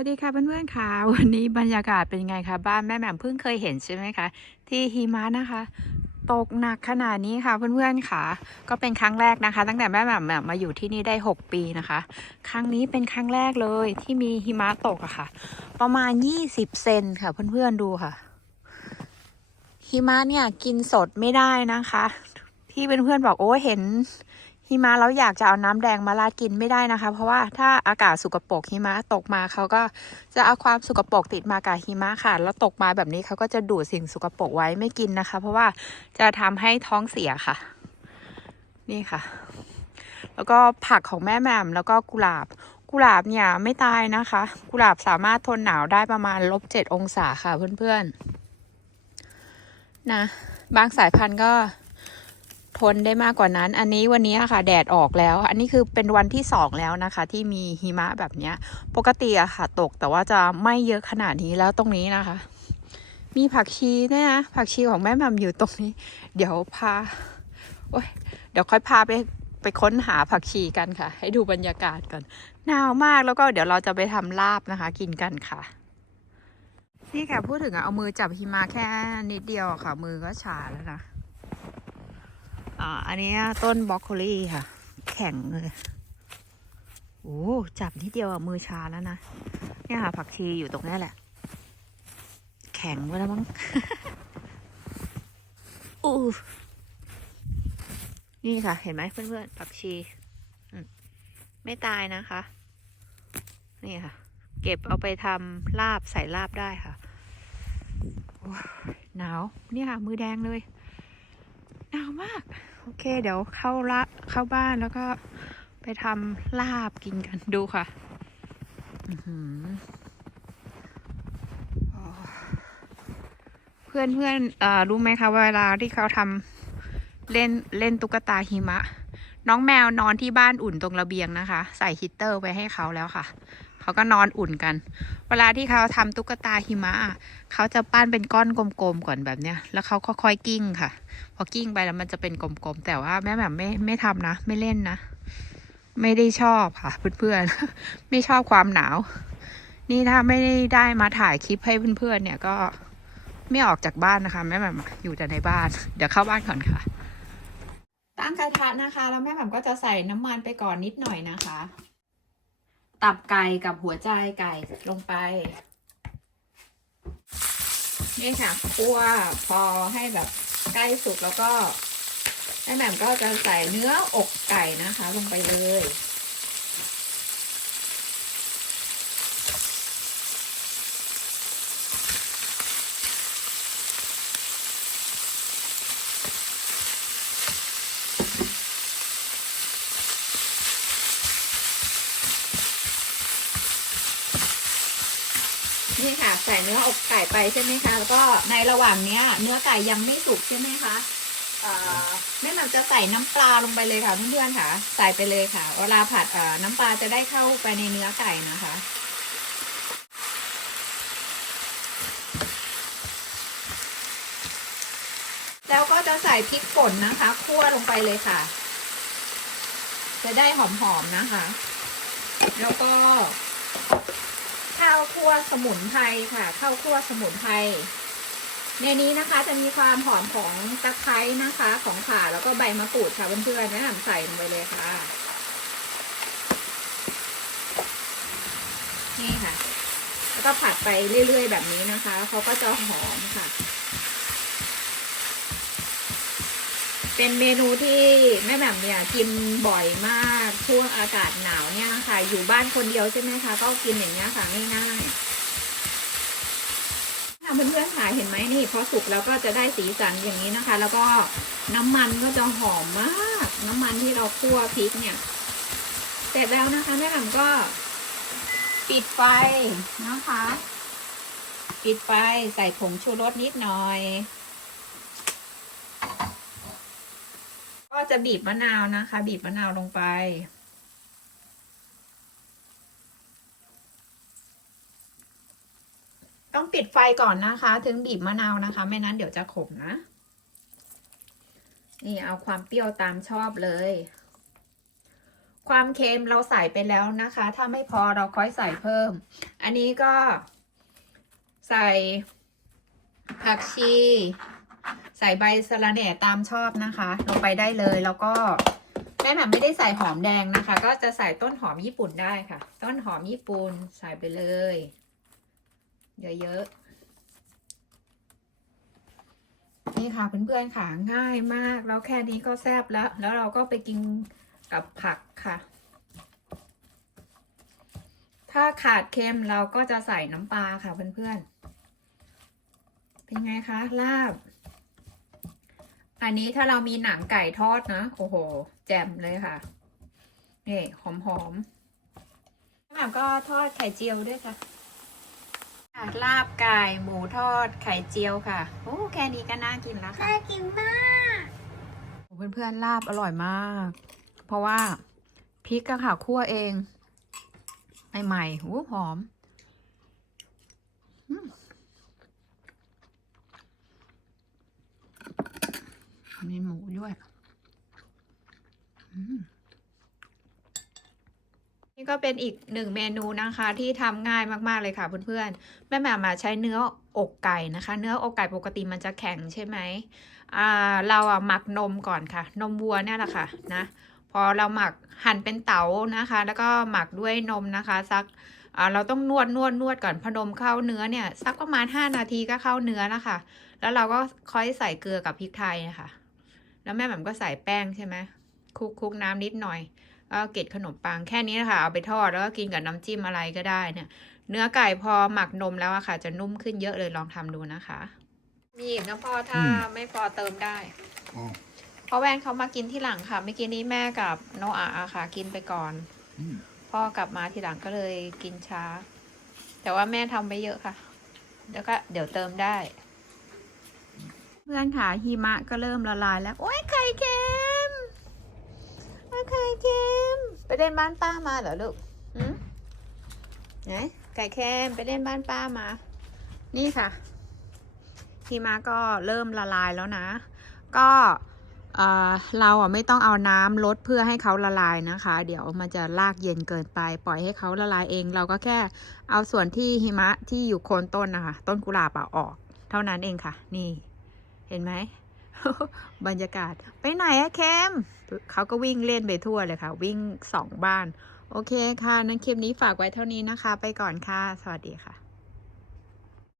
วัสดีค่ะเพื่อนๆค่ะวันนี้บรรยากาศเป็นไงคะบ้านแม่แหม่มเพิ่งเคยเห็นใช่ไหมคะ ที่หิมะนะคะ ตกหนักขนาดนี้ค่ะเพื่อนๆค่ะ ก็เป็นครั้งแรกนะคะ ตั้งแต่แม่แหม่มมาอยู่ที่นี่ได้ 6 ปีนะคะ ครั้งนี้เป็นครั้งแรกเลยที่มีหิมะตกอะค่ะ ประมาณ 20 เซนค่ะเพื่อนๆดูค่ะหิมะเนี่ยกินสดไม่ได้นะคะ ที่เพื่อนๆบอกโอ้เห็น หิมะแล้วอยากจะเอาน้ำแดงมาราดกินไม่ได้นะคะ เพราะว่าถ้าอากาศสุกปรกหิมะตกมาเขาก็จะเอาความสุกปรกติดมากับหิมะค่ะ แล้วตกมาแบบนี้เขาก็จะดูดสิ่งสุกปรกไว้ไม่กินนะคะ เพราะว่าจะทำให้ท้องเสียค่ะ นี่ค่ะ แล้วก็ผักของแม่แหม่มแล้วก็กุหลาบกุหลาบเนี่ยไม่ตายนะคะ กุหลาบสามารถทนหนาวได้ประมาณลบเจ็ดองศาค่ะเพื่อนๆนะ บางสายพันธุ์ก็ ทนได้มากกว่านั้น อันนี้วันนี้ค่ะ แดดออกแล้ว อันนี้คือเป็นวันที่สองแล้วนะคะ ที่มีหิมะแบบนี้ปกติอะค่ะ ตกแต่ว่าจะไม่เยอะขนาดนี้แล้วตรงนี้นะคะ มีผักชีเนี่ยนะผักชีของแม่แมมอยู่ตรงนี้ เดี๋ยวพาโอ้ยเดี๋ยวค่อยพาไปไปค้นหาผักชีกันค่ะ ให้ดูบรรยากาศก่อนหนาวมากแล้วก็เดี๋ยวเราจะไปทำลาบนะคะ กินกันค่ะนี่ค่ะพูดถึงเอามือจับหิมะแค่นิดเดียวค่ะ มือก็ชาแล้วนะ อ่าอันนี้ต้นบรอกโคลีค่ะ แข็งเลยโอ้จับนิดเดียวอะมือชาแล้วนะ เนี่ยค่ะ ผักชีอยู่ตรงนี้แหละ แข็งไปแล้วมั้งอู้นี่ค่ะ เห็นไหมเพื่อนๆผักชีไม่ตายนะคะ นี่ค่ะ เก็บเอาไปทำลาบใส่ลาบได้ค่ะหนาว นี่ค่ะ มือแดงเลย หนาวมาก โอเค เดี๋ยวเข้าละเข้าบ้านแล้วก็ไปทำลาบกินกันดูค่ะเพื่อนเพื่อนอ่อรู้ไหมคะว่าเวลาที่เขาทำเล่นเล่นตุ๊กตาหิมะ น้องแมวนอนที่บ้านอุ่นตรงระเบียงนะคะ ใส่ฮีตเตอร์ไว้ให้เขาแล้วค่ะ เขาก็นอนอุ่นกัน เวลาที่เขาทำตุ๊กตาหิมะอะเขาจะปั้นเป็นก้อนกลมๆก่อนแบบเนี้ย แล้วเขาค่อยๆกิ้งค่ะ พอกิ้งไปแล้วมันจะเป็นกลมๆแต่ว่าแม่แบบไม่ไม่ทำนะ ไม่เล่นนะ ไม่ได้ชอบค่ะเพื่อนๆไม่ชอบความหนาว นี่ถ้าไม่ได้ได้มาถ่ายคลิปให้เพื่อนๆเนี่ยก็ไม่ออกจากบ้านนะคะแม่แบบอยู่แต่ในบ้าน เดี๋ยวเข้าบ้านก่อนค่ะ ตั้งกระทะนะคะแล้วแม่แบบก็จะใส่น้ำมันไปก่อนนิดหน่อยนะคะ ตับไก่กับหัวใจไก่ลงไป นี่ค่ะคั่วพอให้แบบใกล้สุกแล้วก็แม่แหม่มก็จะใส่เนื้ออกไก่นะคะ ลงไปเลย นี่ค่ะใส่เนื้ออกไก่ไปใช่ไหมคะ แล้วก็ในระหว่างเนี้ย เนื้อไก่ยังไม่สุกใช่ไหมคะแม่หม่ำจะใส่น้ำปลาลงไปเลยค่ะเพื่อนๆค่ะ ใส่ไปเลยค่ะเวลาผัดน้ำปลาจะได้เข้าไปในเนื้อไก่นะคะ แล้วก็จะใส่พริกป่นนะคะคั่วลงไปเลยค่ะ จะได้หอมๆนะคะ แล้วก็ ข้าวคั่วสมุนไพรค่ะ ข้าวคั่วสมุนไพรในนี้นะคะจะมีความหอมของตะไคร้นะคะ ของข่าแล้วก็ใบมะกรูดค่ะเพื่อนๆแนะนำใส่ลงไปเลยค่ะ นี่ค่ะ แล้วก็ผัดไปเรื่อยๆแบบนี้นะคะเขาก็จะหอมค่ะ เป็นเมนูที่แม่แหม่มเนี่ยกินบ่อยมากช่วงอากาศหนาวเนี่ยค่ะ อยู่บ้านคนเดียวใช่ไหมคะก็กินอย่างเงี้ยค่ะง่ายๆถ้าเพื่อนๆค่ะเห็นไหมนี่พอสุกแล้วก็จะได้สีสันอย่างนี้นะคะ แล้วก็น้ำมันก็จะหอมมาก น้ำมันที่เราคั่วพริกเนี่ยเสร็จแล้วนะคะแม่แหม่มก็ ปิดไฟนะคะ ปิดไฟใส่ผงชูรสนิดหน่อย จะบีบมะนาวนะคะ บีบมะนาวลงไป ต้องปิดไฟก่อนนะคะ ถึงบีบมะนาวนะคะ ไม่นั้นเดี๋ยวจะขมนะ นี่เอาความเปรี้ยวตามชอบเลย ความเค็มเราใส่ไปแล้วนะคะ ถ้าไม่พอเราค่อยใส่เพิ่ม อันนี้ก็ใส่ผักชี ใส่ใบสะระแหน่ตามชอบนะคะ ลงไปได้เลยแล้วก็แม่แหม่มไม่ได้ใส่หอมแดงนะคะ ก็จะใส่ต้นหอมญี่ปุ่นได้ค่ะ ต้นหอมญี่ปุ่นใส่ไปเลย เยอะๆนี่ค่ะเพื่อนๆค่ะง่ายมากแล้วแค่นี้ก็แซ่บแล้ว แล้วเราก็ไปกินกับผักค่ะ ถ้าขาดเค็มเราก็จะใส่น้ำปลาค่ะเพื่อนๆเป็นไงคะลาบ อันนี้ถ้าเรามีหนังไก่ทอดนะโอ้โห แจ่มเลยค่ะ นี่หอมๆแล้วก็ทอดไข่เจียวด้วยค่ะค่ะลาบไก่หมูทอดไข่เจียวค่ะโอ้แค่นี้ก็น่ากินแล้วค่ะน่ากินมากเพื่อนๆลาบอร่อยมาก เพราะว่าพริกอะค่ะคั่วเองใหม่ๆหูหอม มีหมูด้วยนี่ก็เป็นอีกหนึ่งเมนูนะคะ ที่ทำง่ายมากๆเลยค่ะเพื่อนๆ แม่แม่มาใช้เนื้ออกไก่นะคะ เนื้ออกไก่ปกติมันจะแข็งใช่ไหมเราอะหมักนมก่อนค่ะ นมวัวเนี่ยแหละค่ะนะพอเราหมักหั่นเป็นเต๋านะคะ แล้วก็หมักด้วยนมนะคะสักเราต้องนวดนวดนวดก่อนพนมเข้าเนื้อเนี่ยสักประมาณ 5 นาทีก็เข้าเนื้อแล้วค่ะแล้วเราก็ค่อยใส่เกลือกับพริกไทยนะคะ แล้วแม่แหม่มก็ใส่แป้งใช่ไหมคลุกคลุกน้ำนิดหน่อยแล้วก็เกล็ดขนมปังแค่นี้นะคะเอาไปทอดแล้วก็กินกับน้ำจิ้มอะไรก็ได้เนี่ย เนื้อไก่พอหมักนมแล้วอะค่ะ จะนุ่มขึ้นเยอะเลยลองทำดูนะคะ มีอีกนะพ่อถ้าอืมไม่พอเติมได้อ๋อเพราะแวนเขามากินที่หลังค่ะเมื่อกี้นี้แม่กับโนอาอะค่ะ กินไปก่อนอืมพ่อกลับมาทีหลังก็เลยกินช้า แต่ว่าแม่ทำไปเยอะค่ะ แล้วก็เดี๋ยวเติมได้ เพื่อนค่ะหิมะก็เริ่มละลายแล้ว โอ้ยไข่เค็มโอ้ยไข่เค็มไปเล่นบ้านป้ามาเหรอลูกหืมไหนไก่เค็มไปเล่นบ้านป้ามา นี่ค่ะหิมะก็เริ่มละลายแล้วนะ ก็เราอะไม่ต้องเอาน้ำลดเพื่อให้เขาละลายนะคะ เดี๋ยวมันจะลากเย็นเกินไป ปล่อยให้เขาละลายเอง เราก็แค่เอาส่วนที่หิมะที่อยู่โคนต้นนะคะ ต้นกุหลาบอะออก เท่านั้นเองค่ะ นี่ เห็นไหมบรรยากาศไปไหนอะเคมเขาก็วิ่งเล่นไปทั่วเลยค่ะ วิ่งสองบ้าน โอเคค่ะ นั้นคลิปนี้ฝากไว้เท่านี้นะคะ ไปก่อนค่ะ สวัสดีค่ะ